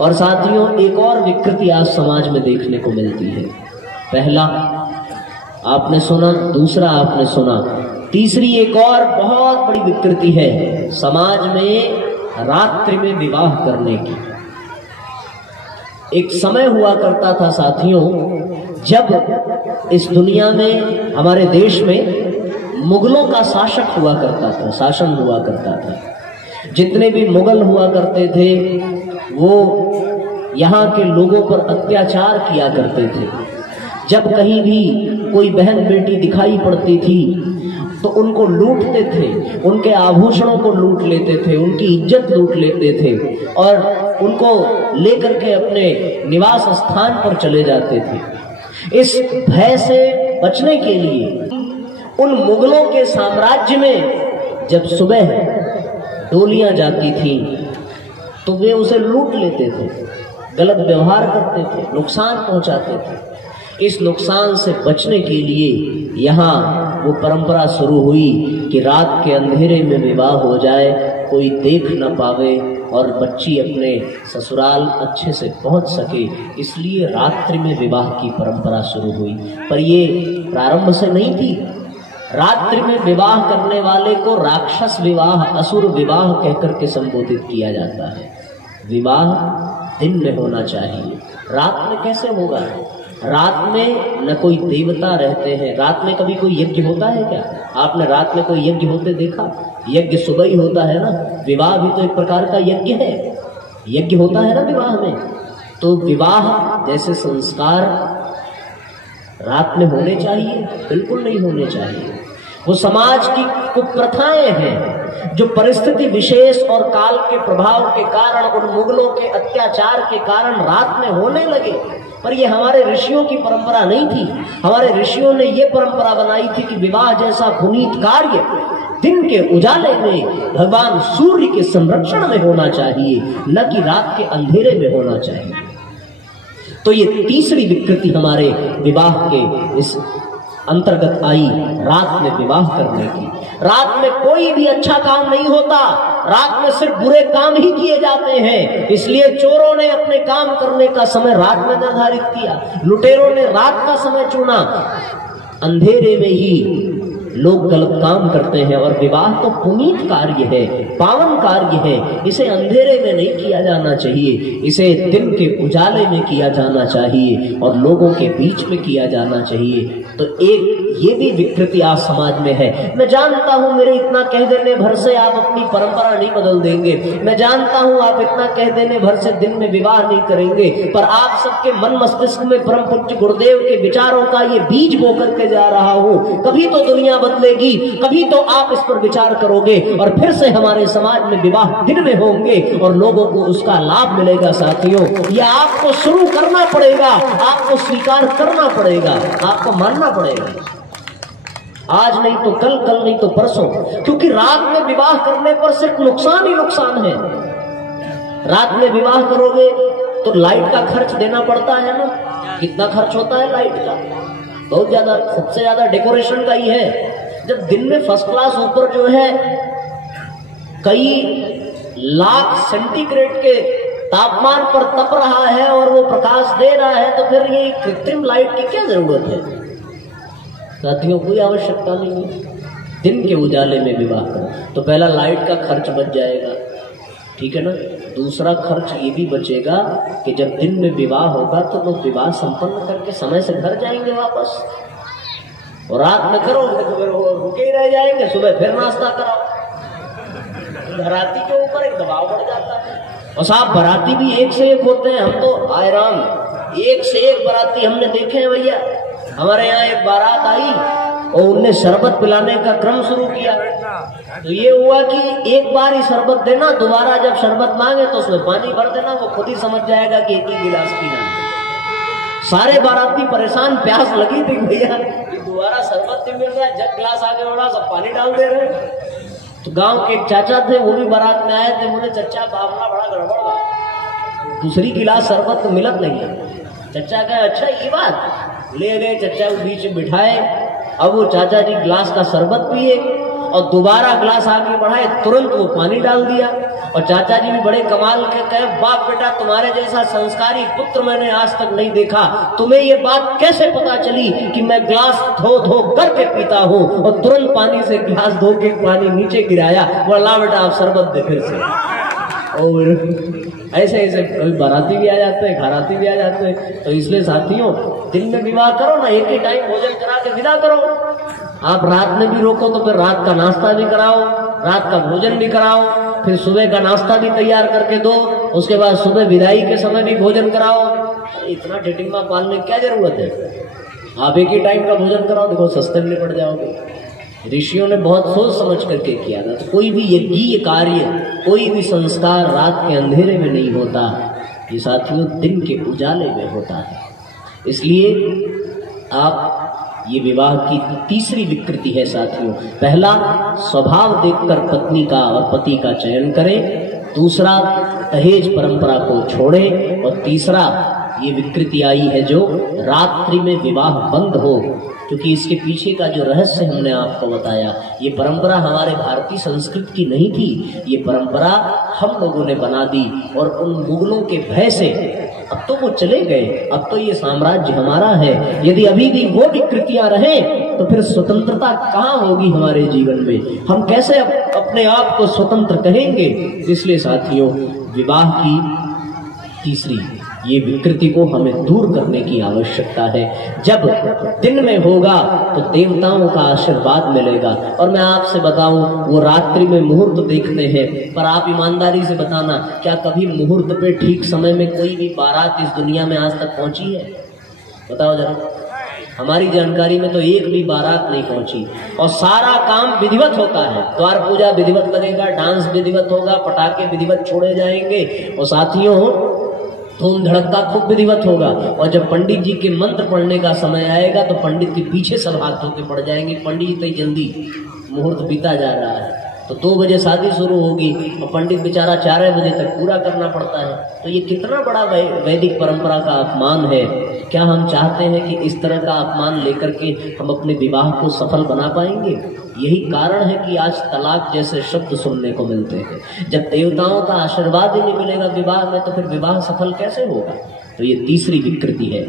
और साथियों, एक और विकृति आज समाज में देखने को मिलती है। पहला आपने सुना, दूसरा आपने सुना, तीसरी एक और बहुत बड़ी विकृति है समाज में रात्रि में विवाह करने की। एक समय हुआ करता था साथियों, जब इस दुनिया में, हमारे देश में मुगलों का शासन हुआ करता था। जितने भी मुगल हुआ करते थे वो यहाँ के लोगों पर अत्याचार किया करते थे। जब कहीं भी कोई बहन बेटी दिखाई पड़ती थी तो उनको लूटते थे, उनके आभूषणों को लूट लेते थे, उनकी इज्जत लूट लेते थे और उनको लेकर के अपने निवास स्थान पर चले जाते थे। इस भय से बचने के लिए उन मुगलों के साम्राज्य में जब सुबह डोलियां जाती थी तो वे उसे लूट लेते थे, गलत व्यवहार करते थे, नुकसान पहुंचाते थे। इस नुकसान से बचने के लिए यहाँ वो परंपरा शुरू हुई कि रात के अंधेरे में विवाह हो जाए, कोई देख न पावे और बच्ची अपने ससुराल अच्छे से पहुंच सके, इसलिए रात्रि में विवाह की परंपरा शुरू हुई। पर ये प्रारंभ से नहीं थी। रात्रि में विवाह करने वाले को राक्षस विवाह, असुर विवाह कहकर के संबोधित किया जाता है। विवाह दिन में होना चाहिए, रात में कैसे होगा? रात में न कोई देवता रहते हैं। रात में कभी कोई यज्ञ होता है क्या? आपने रात में कोई यज्ञ होते देखा? यज्ञ सुबह ही होता है ना। विवाह भी तो एक प्रकार का यज्ञ है, यज्ञ होता है ना विवाह में। तो विवाह जैसे संस्कार रात में होने चाहिए? बिल्कुल नहीं होने चाहिए। वो समाज की कुप्रथाएं हैं जो परिस्थिति विशेष और काल के प्रभाव के कारण, उन मुगलों के अत्याचार के कारण रात में होने लगे। पर ये हमारे ऋषियों की परंपरा नहीं थी। हमारे ऋषियों ने ये परंपरा बनाई थी कि विवाह जैसा पुनीत कार्य दिन के उजाले में भगवान सूर्य के संरक्षण में होना चाहिए, न कि रात के अंधेरे में होना चाहिए। तो ये तीसरी विकृति हमारे विवाह के इस अंतर्गत आई, रात में विवाह करने की। रात में कोई भी अच्छा काम नहीं होता, रात में सिर्फ बुरे काम ही किए जाते हैं। इसलिए चोरों ने अपने काम करने का समय रात में निर्धारित किया, लुटेरों ने रात का समय चुना। अंधेरे में ही लोग गलत काम करते हैं और विवाह तो पुनीत कार्य है, पावन कार्य है। इसे अंधेरे में नहीं किया जाना चाहिए, इसे दिन के उजाले में किया जाना चाहिए और लोगों के बीच में किया जाना चाहिए। तो एक ये भी विकृति आज समाज में है। मैं जानता हूं मेरे इतना कह देने भर से आप अपनी परंपरा नहीं बदल देंगे, मैं जानता हूं आप इतना कह देने भर से दिन में विवाह नहीं करेंगे, पर आप सबके मन मस्तिष्क में परम पूज्य गुरुदेव के विचारों का ये बीज बो करके जा रहा हूं। कभी तो दुनिया बदलेगी, कभी तो आप इस पर विचार करोगे और फिर से हमारे समाज में विवाह दिन में होंगे और लोगों को उसका लाभ मिलेगा। साथियों, यह आपको शुरू करना पड़ेगा, आपको स्वीकार करना पड़ेगा, आपको मानना पड़ेगा। आज नहीं तो कल, कल नहीं तो परसों, क्योंकि रात में विवाह करने पर सिर्फ नुकसान ही नुकसान है। रात में विवाह करोगे तो लाइट का खर्च देना पड़ता है ना। कितना खर्च होता है लाइट का? बहुत ज्यादा, सबसे ज्यादा डेकोरेशन का ही है। जब दिन में फर्स्ट क्लास ऊपर जो है कई लाख सेंटीग्रेड के तापमान पर तप रहा है और वो प्रकाश दे रहा है, तो फिर ये कृत्रिम लाइट की क्या जरूरत है? साथियों, कोई आवश्यकता नहीं है। दिन के उजाले में विवाह करो तो पहला लाइट का खर्च बच जाएगा, ठीक है ना। दूसरा खर्च ये भी बचेगा कि जब दिन में विवाह होगा तो लोग विवाह संपन्न करके समय से घर जाएंगे वापस, और रात में करोगे तो फिर रुके ही रह जाएंगे, सुबह फिर नाश्ता कराओ। बाराती के ऊपर एक दबाव बढ़ जाता है। और साहब, बाराती भी एक से एक होते हैं। हम तो आए राम, एक से एक बाराती हमने देखे हैं भैया। हमारे यहाँ एक बारात आई और उनने शरबत पिलाने का क्रम शुरू किया। तो ये हुआ कि एक बार ही शरबत देना, दोबारा जब शरबत मांगे तो उसमें पानी भर देना, वो खुद ही समझ जाएगा कि एक ही गिलास पीना। सारे बाराती परेशान, प्यास लगी थी भैया, दोबारा शरबत नहीं मिल रहा है, जब गिलास आगे बढ़ा सब पानी डाल दे रहे। तो गांव के एक चाचा थे, वो भी बारात में आए थे। बोले, चचा बावला बड़ा गड़बड़ बा, दूसरी गिलास शरबत तो मिलत नहीं है। चचा कहे, अच्छा ये बात। ले गए, चचा को बीच में बिठाए। अब वो चाचा जी गिलास का शरबत पिए और दोबारा ग्लास आगे बढ़ाए, तुरंत वो पानी डाल दिया। और चाचा जी भी बड़े कमाल के कहे, बाप बेटा तुम्हारे जैसा संस्कारी पुत्र मैंने आज तक नहीं देखा, तुम्हें ये बात कैसे पता चली कि मैं ग्लास धो धो करके पीता हूँ? और तुरंत पानी से ग्लास धो के पानी नीचे गिराया, बोला बेटा आप शरबत दे फिर से। और ऐसे ऐसे कभी बाराती भी आ जाते हैं, घराती भी आ जाते हैं। तो इसलिए साथियों, दिन में विवाह करो ना, एक ही टाइम भोजन करा के विदा करो। आप रात में भी रोको तो फिर रात का नाश्ता भी कराओ, रात का भोजन भी कराओ, फिर सुबह का नाश्ता भी तैयार करके दो, उसके बाद सुबह विदाई के समय भी भोजन कराओ। इतना टिटिम्मा पालने की क्या जरूरत है? आप एक ही टाइम का भोजन कराओ, देखो सस्ते में निपट जाओगे। ऋषियों ने बहुत सोच समझ करके किया था। तो कोई भी यज्ञीय कार्य, कोई भी संस्कार रात के अंधेरे में नहीं होता, ये साथियों दिन के उजाले में होता है। इसलिए आप ये विवाह की तीसरी विकृति है साथियों। पहला, स्वभाव देखकर पत्नी का और पति का चयन करें। दूसरा, दहेज परंपरा को छोड़ें। और तीसरा, ये विकृति आई है जो रात्रि में विवाह बंद हो, क्योंकि इसके पीछे का जो रहस्य हमने आपको बताया, ये परंपरा हमारे भारतीय संस्कृति की नहीं थी, ये परंपरा हम लोगों ने बना दी। और उन मुगलों के भय से अब तो वो चले गए, अब तो ये साम्राज्य हमारा है। यदि अभी भी वो विकृतियां रहें तो फिर स्वतंत्रता कहाँ होगी हमारे जीवन में? हम कैसे अपने आप को स्वतंत्र कहेंगे? इसलिए साथियों, विवाह की तीसरी ये विकृति को हमें दूर करने की आवश्यकता है। जब दिन में होगा तो देवताओं का आशीर्वाद मिलेगा। और मैं आपसे बताऊं, वो रात्रि में मुहूर्त देखते हैं, पर आप ईमानदारी से बताना, क्या कभी मुहूर्त पे ठीक समय में कोई भी बारात इस दुनिया में आज तक पहुंची है? बताओ जरा। हमारी जानकारी में तो एक भी बारात नहीं पहुंची। और सारा काम विधिवत होता है, द्वार पूजा विधिवत लगेगा, डांस विधिवत होगा, पटाखे विधिवत छोड़े जाएंगे, और साथियों धूम धड़का खूब विधिवत होगा। और जब पंडित जी के मंत्र पढ़ने का समय आएगा तो पंडित के पीछे सब हाथ धो के पड़ जाएंगे, पंडित जी तो जल्दी मुहूर्त बीता जा रहा है। तो 2 बजे शादी शुरू होगी और पंडित बेचारा 4 बजे तक पूरा करना पड़ता है। तो ये कितना बड़ा वैदिक परंपरा का अपमान है। क्या हम चाहते हैं कि इस तरह का अपमान लेकर के हम अपने विवाह को सफल बना पाएंगे? यही कारण है कि आज तलाक जैसे शब्द सुनने को मिलते हैं। जब देवताओं का आशीर्वाद ही नहीं मिलेगा विवाह में, तो फिर विवाह सफल कैसे होगा? तो ये तीसरी विकृति है।